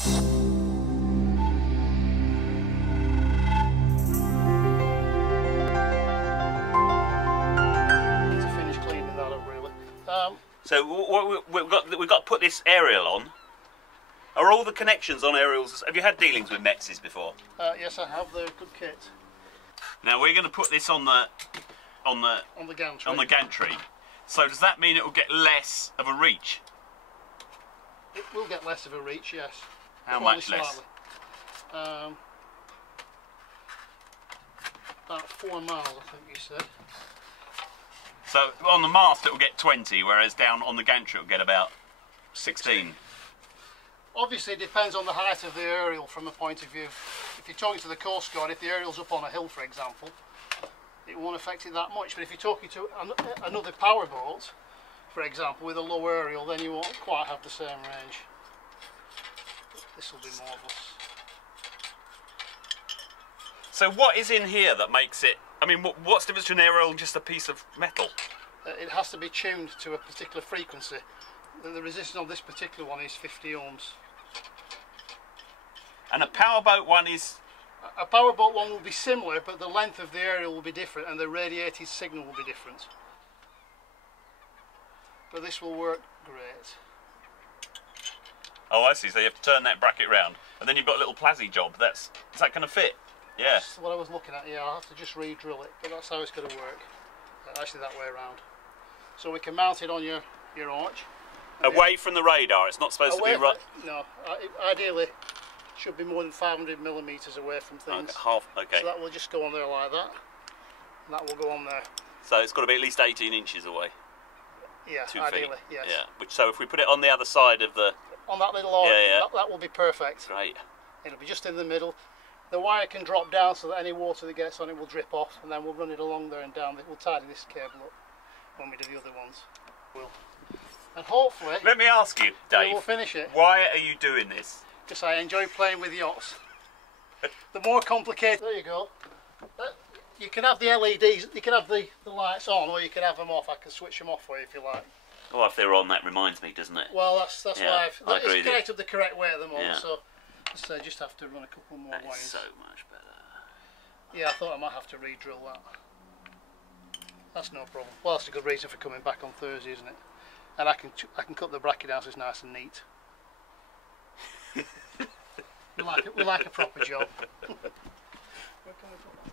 So we've got to put this aerial on. Are all the connections on aerials? Have you had dealings with metzes before? Yes, I have. They're a good kit. Now we're going to put this on the gantry. So does that mean it will get less of a reach? It will get less of a reach, yes. How much less? About 4 miles, I think you said. So on the mast it will get 20, whereas down on the gantry it will get about 16. Obviously it depends on the height of the aerial from a point of view. If you're talking to the Coast Guard, if the aerial's up on a hill, for example, it won't affect it that much. But if you're talking to another power boat, for example, with a low aerial, then you won't quite have the same range. This will be marvellous. So what is in here that makes it... I mean, what's the difference between an aerial and just a piece of metal? It has to be tuned to a particular frequency. The resistance on this particular one is 50 ohms. And a powerboat one is... A powerboat one will be similar, but the length of the aerial will be different and the radiated signal will be different. But this will work great. Oh, I see. So you have to turn that bracket round, and then you've got a little plasy job. Is that going to fit? Yeah. That's what I was looking at. Yeah, I'll have to just re-drill it, but that's how it's going to work. Actually, that way around. So we can mount it on your arch. Away from the radar. It's not supposed to be right. No, ideally, it should be more than 500 millimeters away from things. Okay. So that will just go on there like that. And that will go on there. So it's got to be at least 18 inches away. Yeah, 2 ideally, feet. yes. Yeah. So if we put it on the other side of the... On that little arch, that will be perfect. Great. It'll be just in the middle. The wire can drop down so that any water that gets on it will drip off, and then we'll run it along there and down. We'll tidy this cable up when we do the other ones. And hopefully... Let me ask you, Dave. We'll finish it. Why are you doing this? Because I enjoy playing with yachts. The more complicated... There you go. You can have the LEDs, you can have the lights on, or you can have them off. I can switch them off for you if you like. Oh, if they're on, that reminds me, doesn't it? Well, that's why it's connected the correct way at the moment, Yeah. so I just have to run a couple more wires. So much better. Yeah, I thought I might have to re-drill that. That's no problem. Well, that's a good reason for coming back on Thursday, isn't it? And I can cut the bracket out so it's nice and neat. we like a proper job. Where can we put that?